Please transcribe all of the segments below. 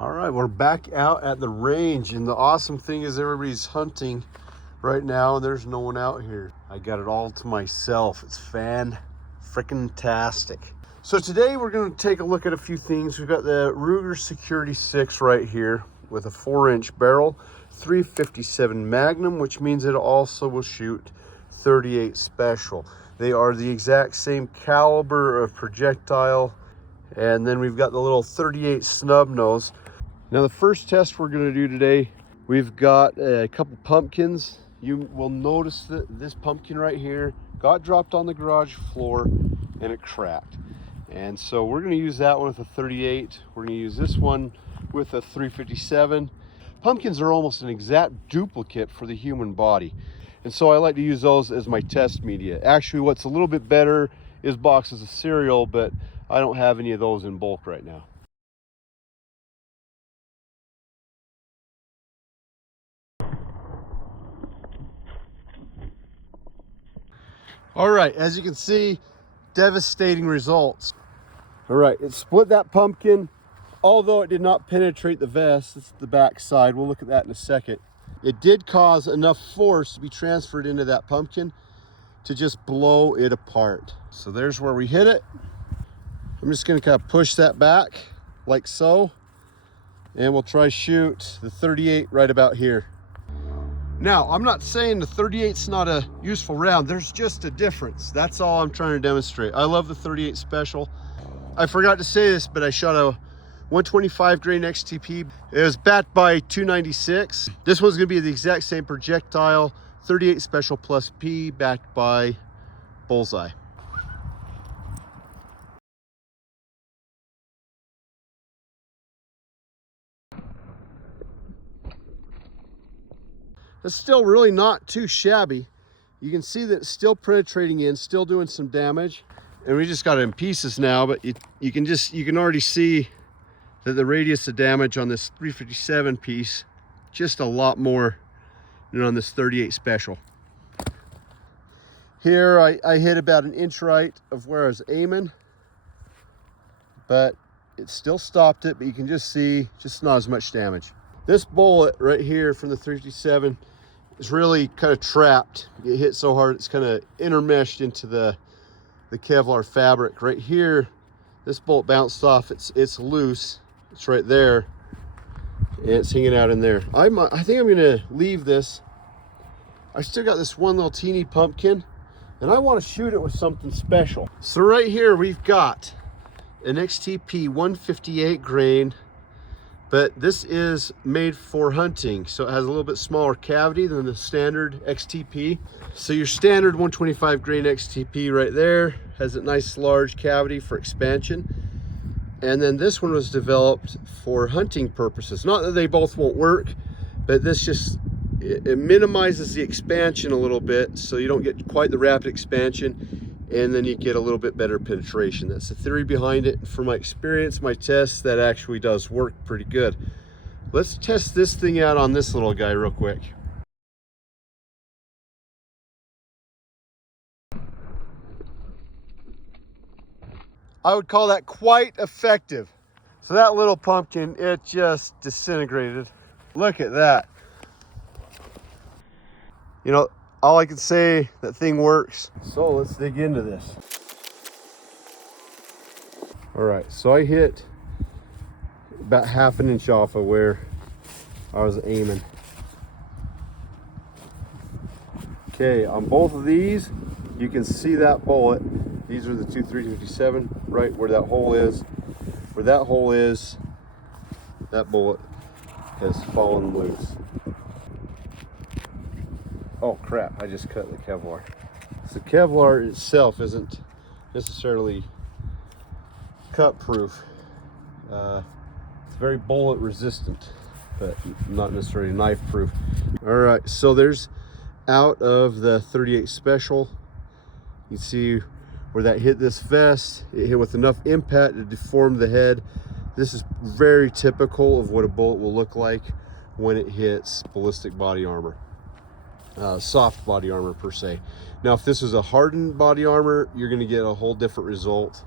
All right, we're back out at the range, and the awesome thing is everybody's hunting right now and there's no one out here. I got it all to myself. It's fan-frickin-tastic. So today we're going to take a look at a few things. We've got the Ruger Security 6 right here with a 4-inch barrel, 357 Magnum, which means it also will shoot 38 Special. They are the exact same caliber of projectile. And then we've got the little 38 snub nose. Now the first test we're going to do today, we've got a couple pumpkins. You will notice that this pumpkin right here got dropped on the garage floor and it cracked. And so we're going to use that one with a 38. We're going to use this one with a 357. Pumpkins are almost an exact duplicate for the human body. And so I like to use those as my test media. Actually, what's a little bit better is boxes of cereal, but I don't have any of those in bulk right now. All right, as you can see, devastating results. All right, it split that pumpkin, although it did not penetrate the vest. It's the back side. We'll look at that in a second. It did cause enough force to be transferred into that pumpkin to just blow it apart. So there's where we hit it. I'm just gonna kind of push that back like so, and we'll try shoot the 38 right about here. Now, I'm not saying the 38's not a useful round. There's just a difference. That's all I'm trying to demonstrate. I love the 38 Special. I forgot to say this, but I shot a 125 grain XTP. It was backed by 296. This one's gonna be the exact same projectile, 38 Special plus P, backed by Bullseye. It's still really not too shabby. You can see that it's still penetrating in, still doing some damage. And we just got it in pieces now, but you can already see that the radius of damage on this 357 piece, just a lot more than on this 38 Special. Here I hit about an inch right of where I was aiming, but it still stopped it, but you can just see just not as much damage. This bullet right here from the 357 is really kind of trapped. It hit so hard it's kind of intermeshed into the Kevlar fabric. Right here, this bullet bounced off. It's loose. It's right there, and it's hanging out in there. I think I'm gonna leave this. I still got this one little teeny pumpkin, and I want to shoot it with something special. So right here we've got an XTP 158 grain. But this is made for hunting, so it has a little bit smaller cavity than the standard XTP. So your standard 125 grain XTP right there has a nice large cavity for expansion. And then this one was developed for hunting purposes. Not that they both won't work, but this just, it minimizes the expansion a little bit, so you don't get quite the rapid expansion, and then you get a little bit better penetration. That's the theory behind it. From my experience, my tests, that actually does work pretty good. Let's test this thing out on this little guy real quick. I would call that quite effective. So that little pumpkin, it just disintegrated. Look at that. You know, all I can say, that thing works. So let's dig into this. All right, so I hit about ½ an inch off of where I was aiming. Okay, on both of these, you can see that bullet. These are the two 357, right where that hole is. Where that hole is, that bullet has fallen loose. Oh crap, I just cut the Kevlar. So Kevlar itself isn't necessarily cut proof. It's very bullet resistant, but not necessarily knife proof. All right, so there's out of the 38 Special. You see where that hit this vest. It hit with enough impact to deform the head. This is very typical of what a bullet will look like when it hits ballistic body armor. Soft body armor per se. Now if this was a hardened body armor, you're going to get a whole different result.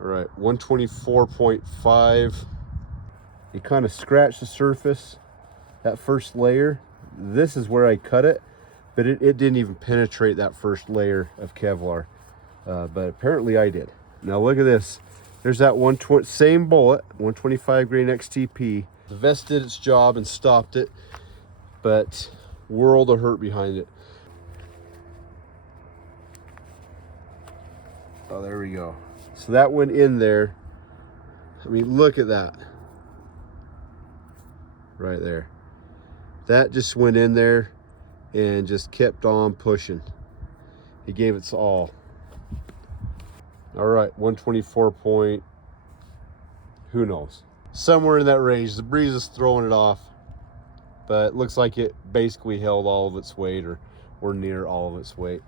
All right, 124.5 it kind of scratched the surface, that first layer. This is where I cut it, but it didn't even penetrate that first layer of Kevlar. But apparently I did. Now look at this. There's that same bullet, 125 grain XTP. The vest did its job and stopped it, but world of hurt behind it. Oh, there we go. So that went in there. I mean, look at that. Right there. That just went in there and just kept on pushing. It gave its all. All right, 124 point, who knows? Somewhere in that range. The breeze is throwing it off, but it looks like it basically held all of its weight, or near all of its weight.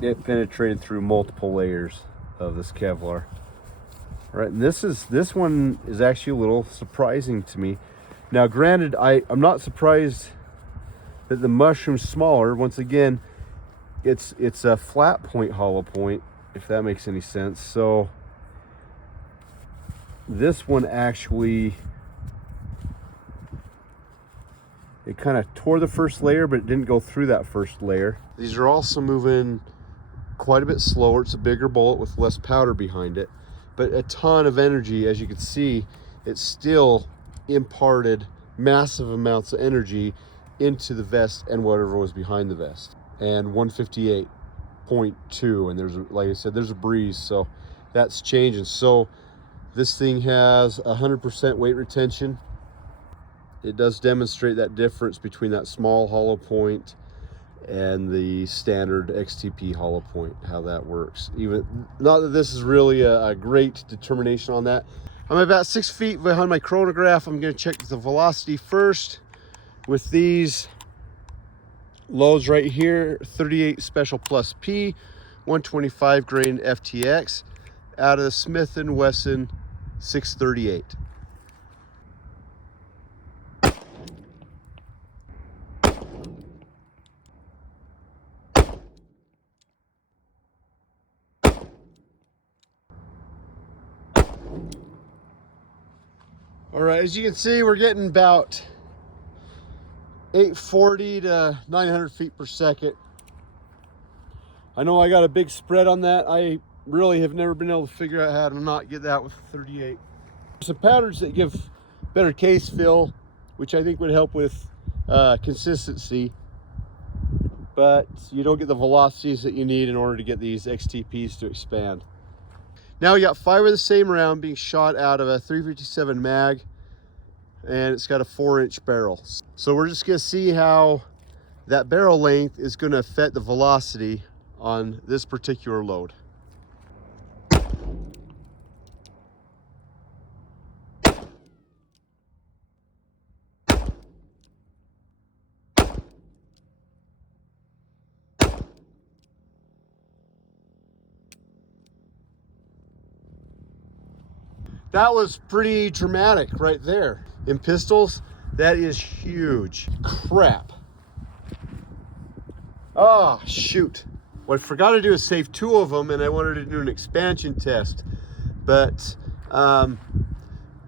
It penetrated through multiple layers of this Kevlar. All right, and this one is actually a little surprising to me. Now, granted, I'm not surprised that the mushroom's smaller. Once again, it's a flat point hollow point, if that makes any sense. So this one actually, it kind of tore the first layer, but it didn't go through that first layer. These are also moving quite a bit slower. It's a bigger bullet with less powder behind it, but a ton of energy. As you can see, it still imparted massive amounts of energy into the vest and whatever was behind the vest. And 158.2, and there's, like I said, there's a breeze, so that's changing. So this thing has 100% weight retention. It does demonstrate that difference between that small hollow point and the standard XTP hollow point, how that works. Even not that this is really a great determination on that. I'm about 6 feet behind my chronograph. I'm going to check the velocity first with these loads right here. 38 Special Plus P, 125 grain FTX out of the Smith & Wesson 638. All right, as you can see, we're getting about 840 to 900 feet per second. I know I got a big spread on that. I really have never been able to figure out how to not get that with 38. There's some patterns that give better case fill, which I think would help with consistency, but you don't get the velocities that you need in order to get these XTPs to expand. Now we got 5 of the same round being shot out of a 357 mag, and it's got a 4-inch barrel. So we're just gonna see how that barrel length is gonna affect the velocity on this particular load. That was pretty dramatic right there. In pistols, that is huge. Crap. Oh, shoot. What I forgot to do is save 2 of them, and I wanted to do an expansion test. But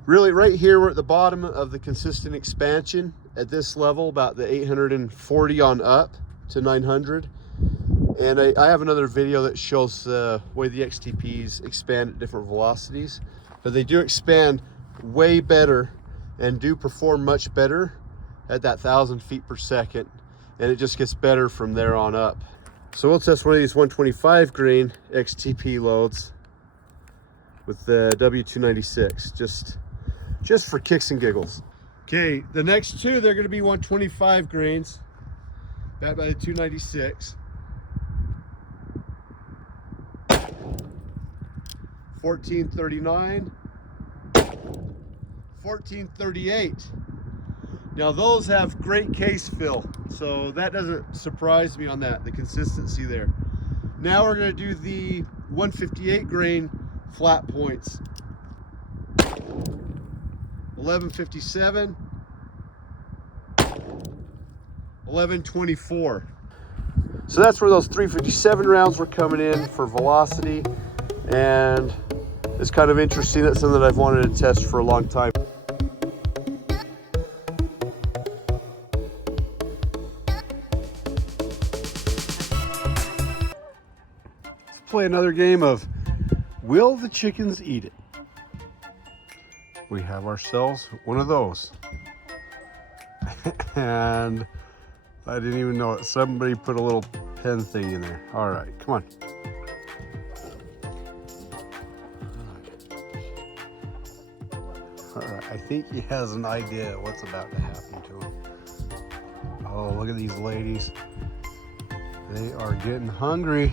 really right here, we're at the bottom of the consistent expansion at this level, about the 840 on up to 900. And I have another video that shows the way the XTPs expand at different velocities. But they do expand way better and do perform much better at that 1,000 feet per second. And it just gets better from there on up. So we'll test one of these 125 grain XTP loads with the W296, just for kicks and giggles. Okay, the next 2, they're gonna be 125 grains, backed by the 296. 1439, 1438. Now those have great case fill, so that doesn't surprise me on that, the consistency there. Now we're gonna do the 158 grain flat points. 1157, 1124. So that's where those 357 rounds were coming in for velocity, and it's kind of interesting. That's something that I've wanted to test for a long time. play another game of Will the Chickens Eat It? We have ourselves one of those. And I didn't even know it. Somebody put a little pen thing in there. All right, come on. All right, I think he has an idea of what's about to happen to him. Oh, look at these ladies. They are getting hungry.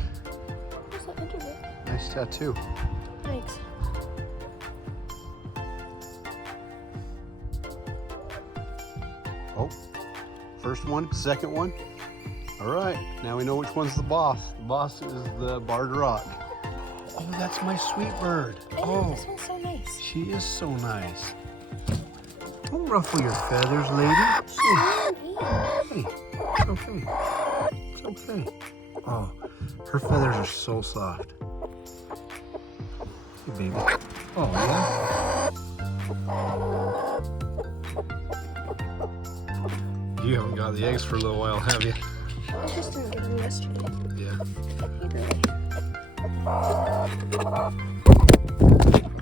What's that interval? Nice tattoo. Thanks. Oh, first one, second one. All right, now we know which one's the boss. The boss is the Barred Rock. Oh, that's my sweet bird. Oh, This one's so nice. she is so nice. Don't ruffle your feathers, lady. Hey, it's okay. It's okay. Oh, her feathers are so soft. Hey, baby. Oh, yeah? You haven't got the eggs for a little while, have you? I just didn't get them yesterday. Yeah. Either way.